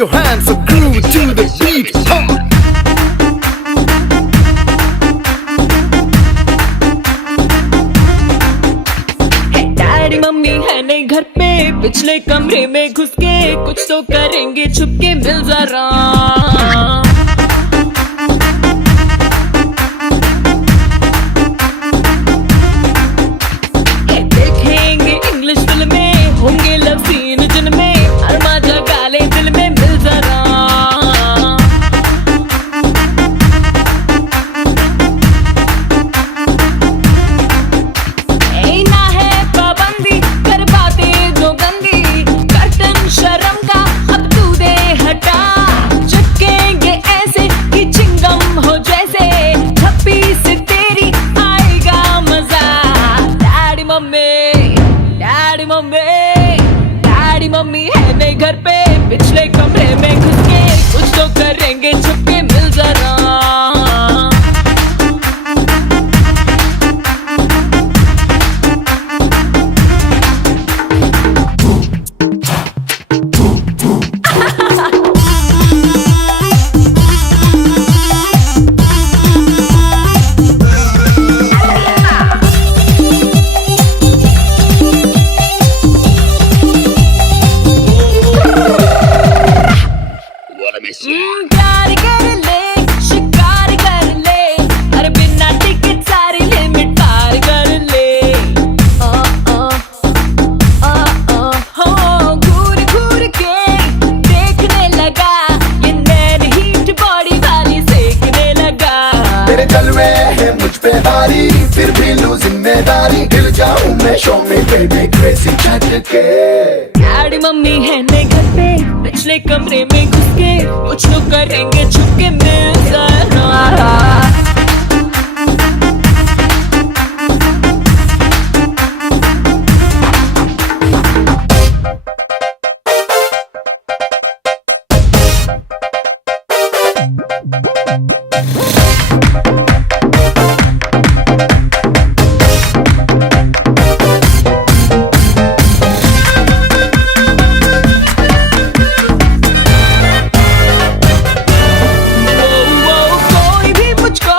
your hands so groove to the beat. Daddy mummy है नहीं घर पे, पिछले कमरे में घुस के कुछ तो करेंगे छुपके, मिल जरा। देखेंगे इंग्लिश फिल्में, होंगे लव सीन जिनमें हर मजा गाले दिल में, मिल जरा। ना है पाबंदी कर बातें जो गंदी, कर्तन शर्म का अब तू दे हटा। चिपकेंगे ऐसे कि चिंगम हो जैसे, छप्पी से तेरी आएगा मजा। Daddy mummy, daddy mummy, daddy mummy है नहीं घर पे, पिछले कमरे में घुस के कुछ तो करेंगे छुपके, मिल जरा। प्यार कर ले, शिकार कर ले, अरे बिना टिकट सारी लिमिट पार कर ले। हो घूर घूर के देखने लगा, ये नैन हीट बॉडी वाली सेकने लगा। तेरे जलवे है मुझ पे भारी, फिर भी लूं जिम्मेदारी, हिल जाऊं मैं शो में बेबी क्रेजी झटके। डैडी मम्मी है नहीं घर पे, पिछले कमरे में घुस के कुछ तो करेंगे छुपके, मिल जरा। कोई भी मुझको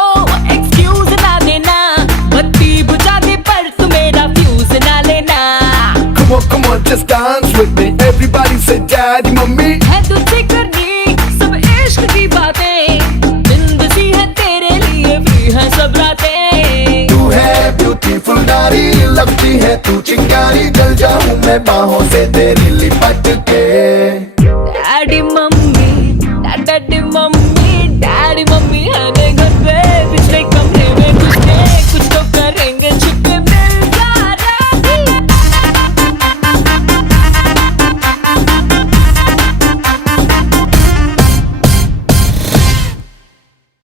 एक्सक्यूज ना देना, बत्ती बुझा दे पर तू मेरा फ्यूज ना लेना। Come on, just dance with me. Everybody say daddy, mommy. है तुझसे करनी सब इश्क की बातें, जिंदगी है तेरे लिए फ्री है सब रातें। तू है ब्यूटीफुल नारी, लगती है तू चिंगारी, जल जाऊं मैं बाहों से तेरी लिपट के।